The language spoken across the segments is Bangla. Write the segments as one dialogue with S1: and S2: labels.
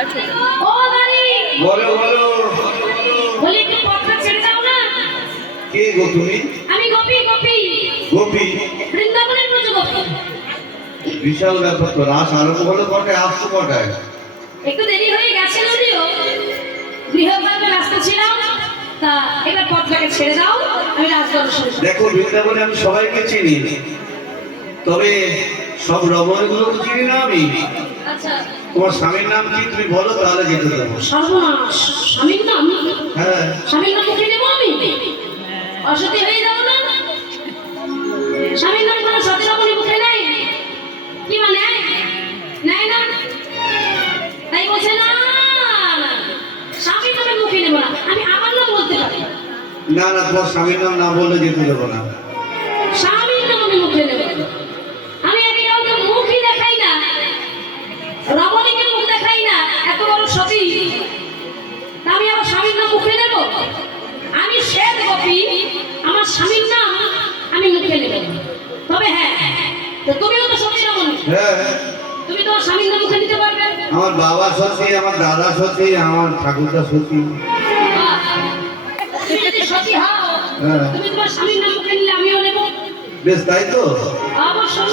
S1: গলা ছোট
S2: বলো বলো।
S3: বলি একটু পথটা ছেড়ে দাও না।
S2: কে গো তুমি?
S3: আমি গোপী গোপী।
S2: গোপী।
S3: বৃন্দাবনের পুজো গোপী
S2: বিশাল ব্যাপার তো রাস আরম্ভ হলো কটায়? আসছো কটায়?
S3: একটু দেরি হয়ে গেছে যদিও। গৃহকর্মে ব্যস্ত ছিলাম। তা এবার পথটাকে ছেড়ে দাও। আমি রাজ দর্শন করব।
S2: দেখো বৃন্দাবনে আমি সবাইকে চিনি। তবে সব রমণগুলো তো চিনি না আমি। তোমার স্বামীর নাম কি? তুমি বলো তাহলে যেতে দেবো
S3: সর্বনাশ স্বামীর নাম?
S2: হ্যাঁ।
S3: স্বামীর নাম মুখে নেব আমি? অসতী হয়ে যাব না? স্বামীর নাম কোনো সতীরমণি মুখে নেই? কি মানে নেয়? না? তাই বলছে না। স্বামীর নামে মুখে নেব না। আমি আমার নাম বলতে পারি।
S2: না না তোমার স্বামীর নাম না বললে যেতে দেবো না।
S3: স্বামীর নাম আমি মুখে নেব। তবে হ্যাঁ তো তুমিও তো সতী রমণী
S2: হ্যাঁ
S3: তুমি তোমার স্বামীর নাম মুখে নিতে পারবে?
S2: আমার বাবা সত্যি আমার দাদা সত্যি আমার ঠাকুরদা সত্যি!
S3: তুমি যদি সতী হও
S2: হ্যাঁ।
S3: তুমি তোমার স্বামীর নাম মুখে নিলে আমিও নেব।
S2: বেশ তাই তো?
S3: অবশ্যই।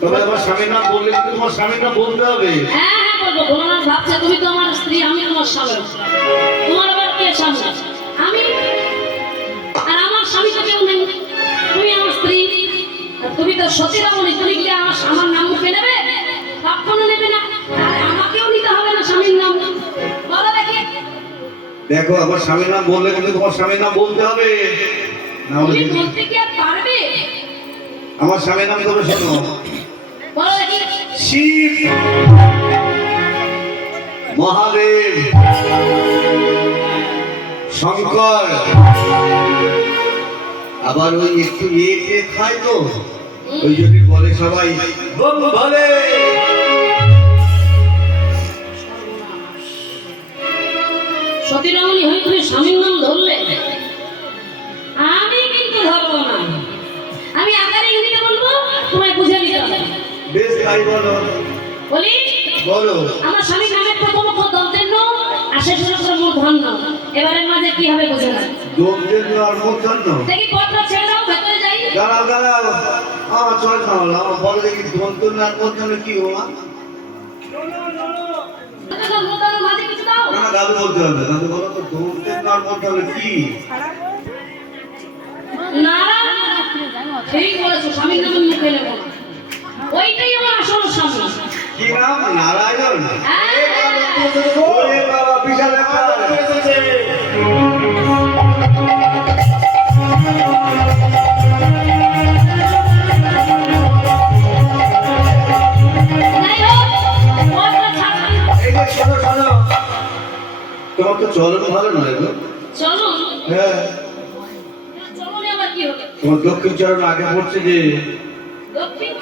S2: তবে আমার স্বামীর নাম বললে তোমার স্বামীর নাম বলতে হবে।
S3: হ্যাঁ হ্যাঁ বলব। ভোলানাথ ভাবছে তুমি তো আমার স্ত্রী আমি তোমার স্বামী। তোমার আবার কে স্বামী? আমি নেই তুমি আমার স্ত্রী। আর তুমি তো সতী তুমি কি আমার আমার নাম মুখে নেবে? কখনো নেবে না। আর আমাকেও নিতে হবে না স্বামীর নাম। বলো দেখি।
S2: দেখো আমার স্বামীর নাম বললে কিন্তু তোমার স্বামীর নাম বলতে হবে। না হলে
S3: তুমি
S2: কিন্তু-
S3: বলতে কি আর পারবে?
S2: আমার স্বামীর নাম তবে শোনো।
S3: বলো দেখি।
S2: শিব। মহাদেব। শঙ্কর। আবার ওই একটু ইয়ে খায় তো। ওই জন্য বলে সবাই বলে
S3: হয়ে তুমি স্বামীর নাম ধরলে আমি কিন্তু ধরবো না। আমি আকারে বলব তোমায় বুঝে নিতে
S2: বেশ তাই বলো।
S3: বলি
S2: বলো।
S3: আমার স্বামীর নামের প্রথম আর শেষ অক্ষর মূর্ধন্য এবারের মাঝে কি হবে বুঝে না।
S2: আর মূর্ধন্য
S3: দেখি পথটা ছেড়ে দাও ভেতরে যাই।
S2: দাঁড়াও দাঁড়াও। আমার চল খাওয়ালো আমার বলো দেখি দোমদের আর মূর্ধন্য কি হো মা?
S3: মূর্ধন্য মাঝে দাও।
S2: না দাদু বলতে হবে দাদু বলো তো আর মূর্ধন্য কি?
S3: না ঠিক বলেছ স্বামীর নামে মুখে নেব ওইটাই আমার
S2: কি নাম? নারায়ণ।
S3: হ্যাঁ।
S2: বাবা বিশাল তোমার তো চলন ভালো নয় গো।
S3: চলো
S2: হ্যাঁ। তোমার দক্ষিণ চরণ আগে পড়ছে যে
S3: দক্ষিণ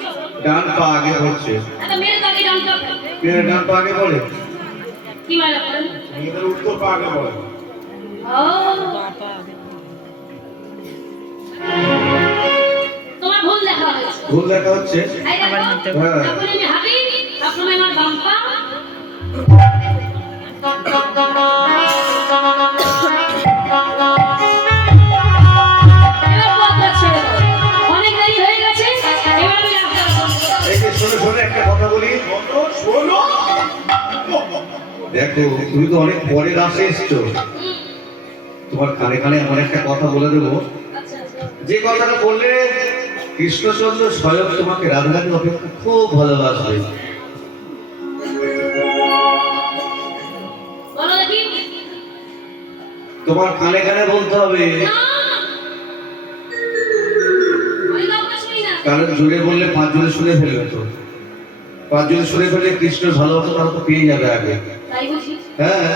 S2: ডান পা আগে পড়ছে
S3: একটা মেয়ের
S2: ডান পা আগে
S3: বলে?
S2: মেয়েদের উত্তর পা আগে পড়ে
S3: ও। তোমার ভুল দেখা হয়েছে।
S2: ভুল দেখা হচ্ছে?
S3: এই দেখো
S2: তুমি তো অনেক পরে রাসে এসছো। তোমার কানে কানে এমন একটা কথা বলে দেবো। যে কথাটা বললে কৃষ্ণচন্দ্র স্বয়ং তোমাকে রাধারানী অপেক্ষা খুব ভালোবাসবে। তোমার কানে কানে বলতে হবে। কারণ জোরে বললে পাঁচজনে শুনে ফেলবে তো। পাঁচজনে শুনে ফেললে কৃষ্ণ ভালোবাসা তারা তো পেয়ে যাবে আগে। হ্যাঁ।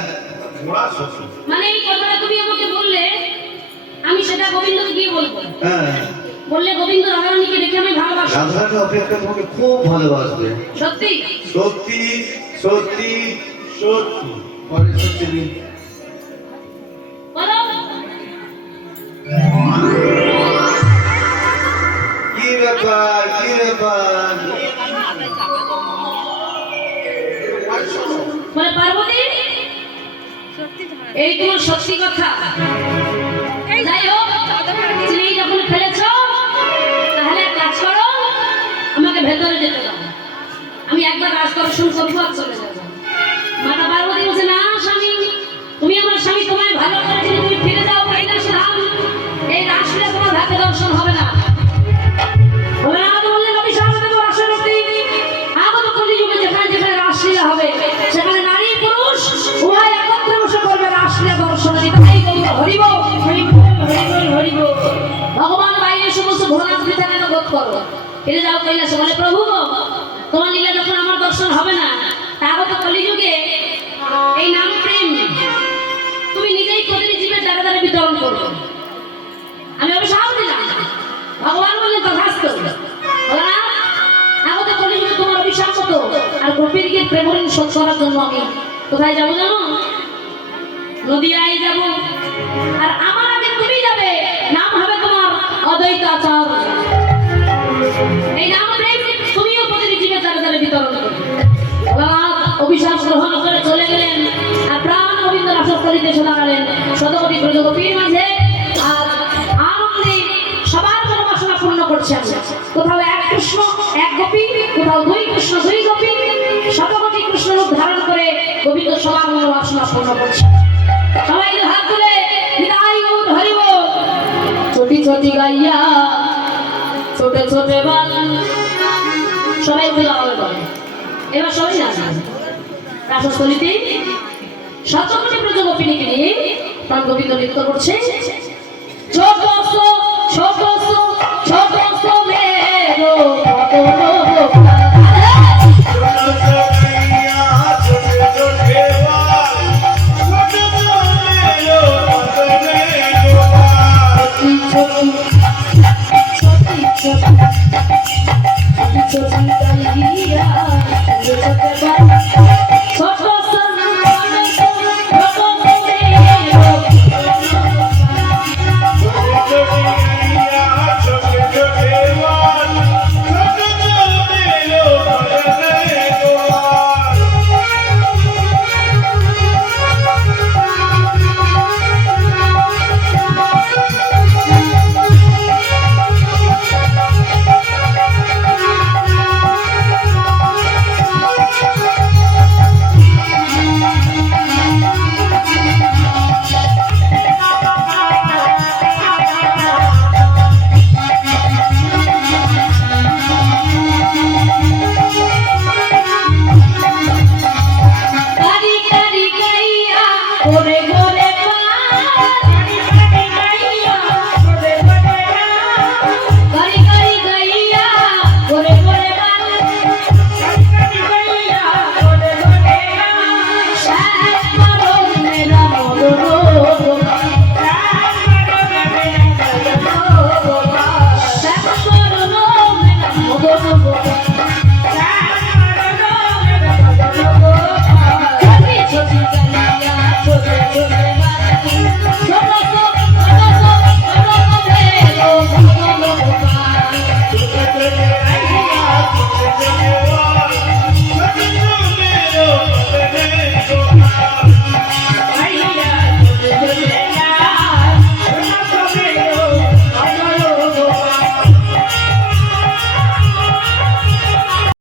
S3: মানে এই কথাটা তুমি আমাকে বললে আমি সেটা গোবিন্দকে গিয়ে বলব।
S2: হ্যাঁ।
S3: বললে গোবিন্দ রাধারানীকে দেখে আমি ভালোবাসি।
S2: রাধারানী অপেক্ষা তোমাকে খুব ভালোবাসবে।
S3: সত্যি?
S2: সত্যি সত্যি সত্যি। পরে সত্যি
S3: বলো। এই তোমার সত্যি কথা। যাই হোক, তুমি যখন ফেলেছ, তাহলে কাজ করো, আমাকে ভেতরে যেতে দাও। আমি একবার রাজ করব আর চলে যাব। মাতা তুমি আমার স্বামী করো। ফিরে যাও কৈলাসে বলে, প্রভু তোমার লীলা যখন আমার দর্শন হবে না আগত কলিযুগে। এই নাম প্রেম। তুমি নিজেই প্রতিটি জীবের বিতরণ করবে আমি দিলাম। ভগবান আগত কলিযুগে তোমার মতো আর গোপীর গিয়ে করার জন্য আমি কোথায় যাব জানো? নদিয়ায় যাব। আর আমার অভিশাপ গ্রহণ করে চলে গেলেন আর প্রাণ গোবিন্দ রাসস্থলিতে এসে দাঁড়ালেন শতকোটি ব্রজগোপীর মাঝে আর আনন্দে সবার মনোবাসনা পূর্ণ করছেন। কোথাও এক কৃষ্ণ, এক গোপী, কোথাও দুই কৃষ্ণ, দুই গোপী শতকোটি কৃষ্ণ রূপ ধারণ করে গোবিন্দ সবার মনোবাসনা পূর্ণ করছেন। সবাই হাত তুলে হরিব। ছোটি ছোটি গাইয়া, ছোটে ছোটে বাল। সবাই মিলে এবার সবাই জানে রাসস্থলিতে শতকোটি পিনিকে নিয়ে প্রাণ গোবিন্দ নৃত্য করছে